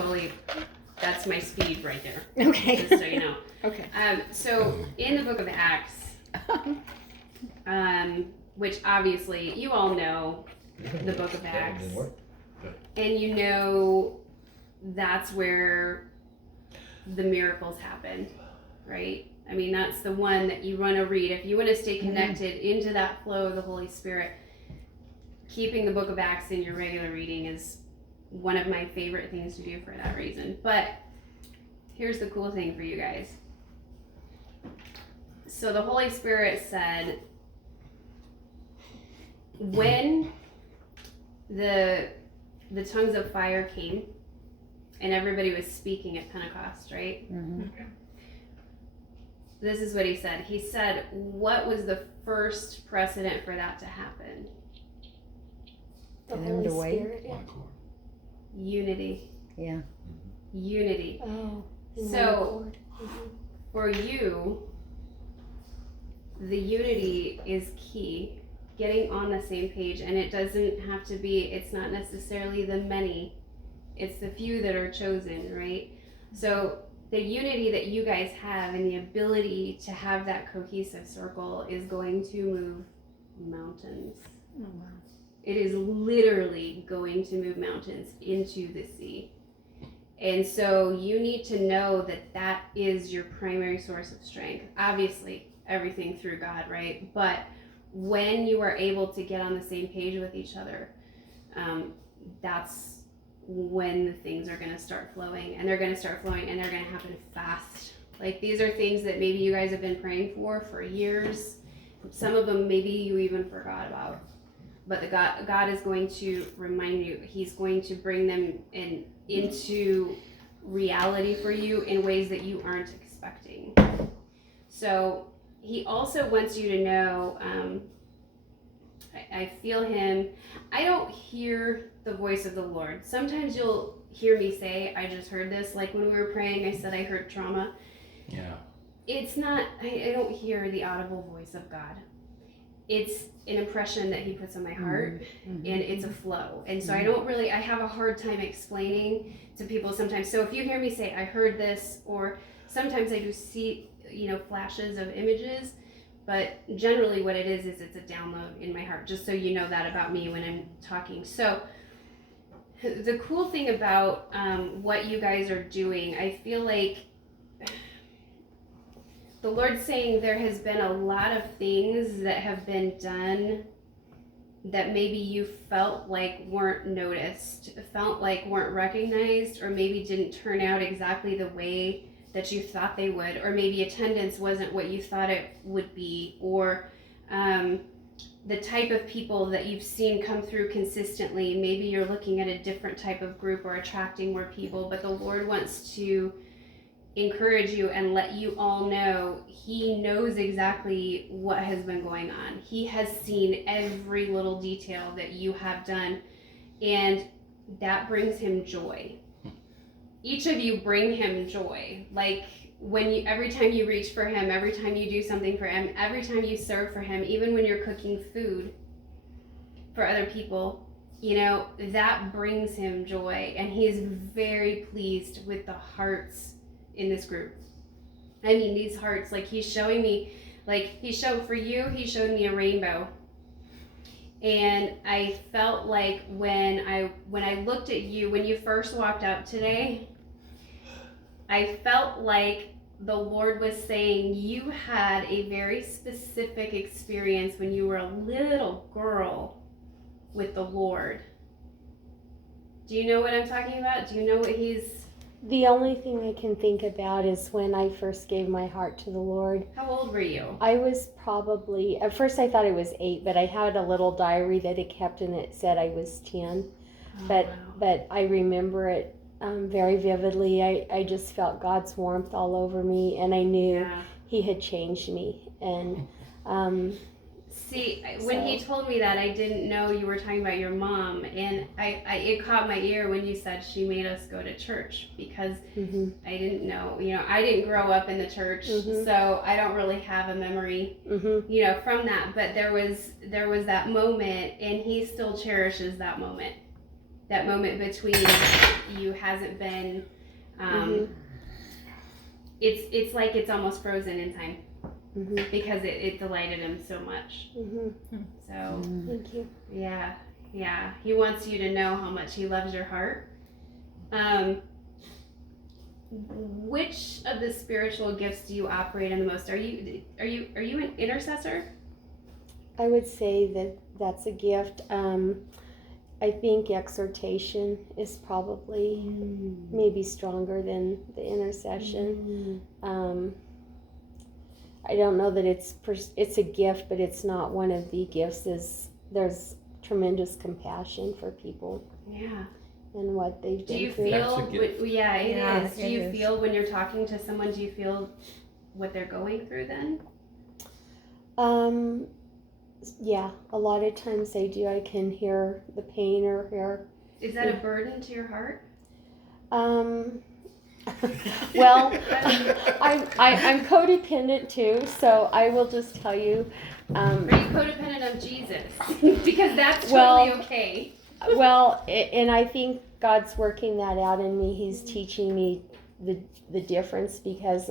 totally, that's my speed right there. Okay. Just so you know. Okay. So in the book of Acts, which obviously you all know the book of Acts, and you know that's where the miracles happened, right? I mean, that's the one that you want to read. If you want to stay connected into that flow of the Holy Spirit, keeping the book of Acts in your regular reading is one of my favorite things to do for that reason. But here's the cool thing for you guys. So the Holy Spirit said, when the tongues of fire came and everybody was speaking at Pentecost, right? Mm-hmm. This is what he said. He said, what was the first precedent for that to happen? The Holy Spirit. Yeah. Unity. Yeah. Unity. Oh. So, for you, the unity is key. Getting on the same page, and it doesn't have to be, it's not necessarily the many, it's the few that are chosen, right? So the unity that you guys have and the ability to have that cohesive circle is going to move mountains. Oh, wow. It is literally going to move mountains into the sea. And so you need to know that that is your primary source of strength. Obviously, everything through God, right? But when you are able to get on the same page with each other, that's when the things are going to start flowing, and they're going to start flowing, and they're going to happen fast. Like, these are things that maybe you guys have been praying for years. Some of them maybe you even forgot about. But God is going to remind you. He's going to bring them into reality for you in ways that you aren't expecting. So he also wants you to know, I feel him. I don't hear the voice of the Lord. Sometimes you'll hear me say, I just heard this. Like when we were praying, I said I heard trauma. Yeah. It's not, I don't hear the audible voice of God. It's an impression that he puts on my heart, and it's a flow. And so I have a hard time explaining to people sometimes. So if you hear me say, I heard this, or sometimes I do see, flashes of images, but generally what it is it's a download in my heart, just so you know that about me when I'm talking. So the cool thing about what you guys are doing, I feel like the Lord's saying there has been a lot of things that have been done that maybe you felt like weren't noticed, felt like weren't recognized, or maybe didn't turn out exactly the way that you thought they would, or maybe attendance wasn't what you thought it would be, or the type of people that you've seen come through consistently, maybe you're looking at a different type of group or attracting more people, but the Lord wants to encourage you and let you all know he knows exactly what has been going on. He has seen every little detail that you have done, and that brings him joy. Each of you bring him joy. Like every time you reach for him, every time you do something for him, every time you serve for him, even when you're cooking food for other people, that brings him joy, and he is very pleased with the hearts in this group. I mean, these hearts, like he's showing me, he showed me a rainbow. And I felt like when I looked at you, when you first walked out today, I felt like the Lord was saying you had a very specific experience when you were a little girl with the Lord. Do you know what I'm talking about? Do you know what he's... The only thing I can think about is when I first gave my heart to the Lord. How old were you? I was probably, at first I thought I was 8, but I had a little diary that it kept, and it said I was 10. But I remember it very vividly. I just felt God's warmth all over me, and I knew he had changed me. And when he told me that, I didn't know you were talking about your mom, and it caught my ear when you said she made us go to church, because I didn't know, I didn't grow up in the church, so I don't really have a memory, from that, but there was that moment, and he still cherishes that moment. that moment between you hasn't been, Mhm. it's like it's almost frozen in time Mhm. because it delighted him so much. Mhm. So, Thank you. yeah, he wants you to know how much he loves your heart. Um, which of the spiritual gifts do you operate in the most? Are you an intercessor? I would say that that's a gift. I think exhortation is probably maybe stronger than the intercession. I don't know that it's a gift, but it's not one of the gifts. There's tremendous compassion for people. Yeah. And what they've Do you been through. feel? Yeah, it is. Do you is. feel when you're talking to someone? Do you feel what they're going through then? Yeah, a lot of times I do. I can hear the pain or hear. Is that a burden to your heart? Well, I'm codependent too, so I will just tell you. Are you codependent of Jesus? Because that's Well, totally okay. And I think God's working that out in me. He's teaching me the difference because,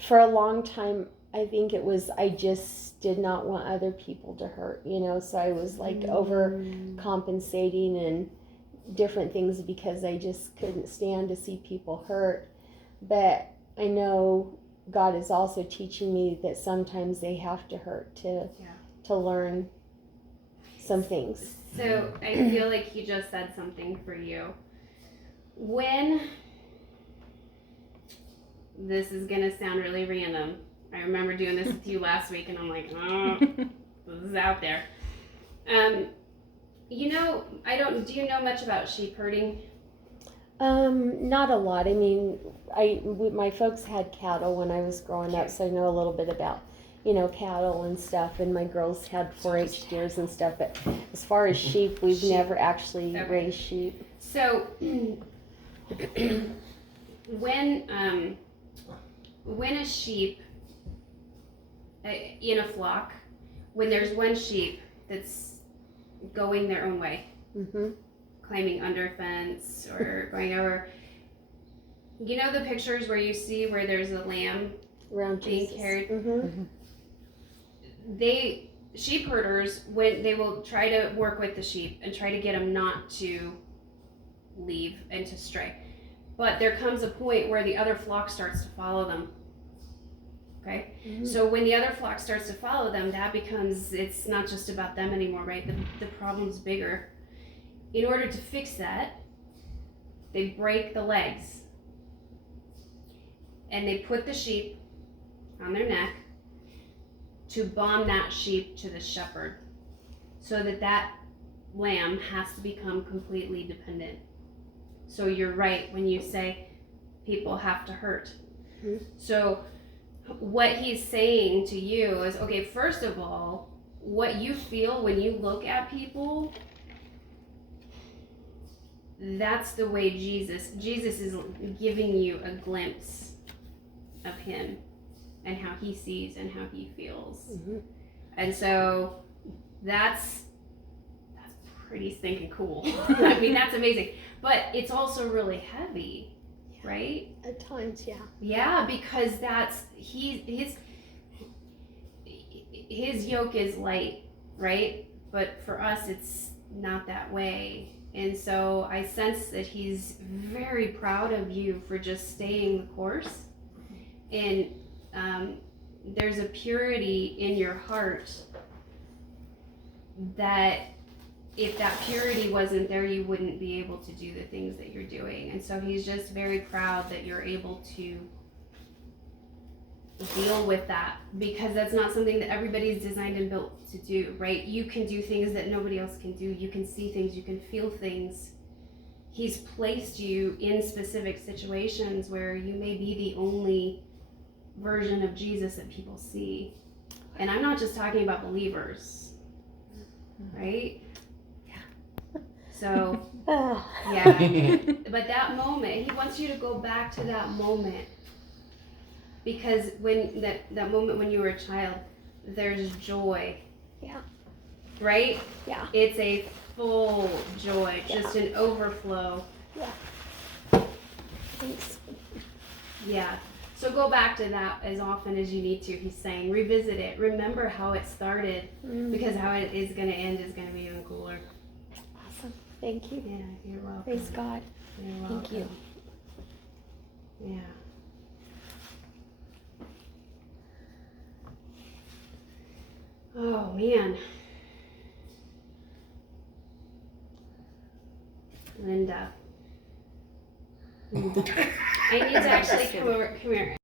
for a long time, I think it was I just did not want other people to hurt, so I was like overcompensating and different things because I just couldn't stand to see people hurt. But I know God is also teaching me that sometimes they have to hurt to learn some things. So I feel like he just said something for you. When, this is gonna sound really random. I remember doing this with you last week and I'm like, oh, this is out there. Do you know much about sheep herding? Not a lot. I mean, my folks had cattle when I was growing up, so I know a little bit about, cattle and stuff, and my girls had 4-H steers and stuff, but as far as sheep, we've never actually raised sheep. So, when a sheep, in a flock, when there's one sheep that's going their own way, climbing under a fence or going over, the pictures where you see where there's a lamb around being Jesus. carried? Sheep herders, when they will try to work with the sheep and try to get them not to leave and to stray. But there comes a point where the other flock starts to follow them. Okay? So when the other flock starts to follow them, it's not just about them anymore, right? The problem's bigger. In order to fix that, they break the legs. And they put the sheep on their neck to bond that sheep to the shepherd, so that lamb has to become completely dependent. So you're right when you say people have to hurt. So what he's saying to you is, okay, first of all, what you feel when you look at people, that's the way Jesus is giving you a glimpse of him and how he sees and how he feels. And so that's pretty stinking cool. I mean, that's amazing. But it's also really heavy, right? At times, yeah. Yeah, because his yoke is light, right? But for us, it's not that way. And so I sense that he's very proud of you for just staying the course. And there's a purity in your heart that if that purity wasn't there, you wouldn't be able to do the things that you're doing. And so he's just very proud that you're able to deal with that, because that's not something that everybody's designed and built to do, right? You can do things that nobody else can do. You can see things, you can feel things. He's placed you in specific situations where you may be the only version of Jesus that people see. And I'm not just talking about believers, right? So, yeah. But that moment, he wants you to go back to that moment. Because when that moment when you were a child, there's joy. Yeah. Right? Yeah. It's a full joy, Yeah. just an overflow. Yeah. Thanks. Yeah. So go back to that as often as you need to. He's saying, revisit it. Remember how it started, because how it is going to end is going to be even cooler. Awesome. Thank you. Yeah, you're welcome. Praise God. You're welcome. Thank you. Yeah. Oh, man. Linda. I need to actually come here.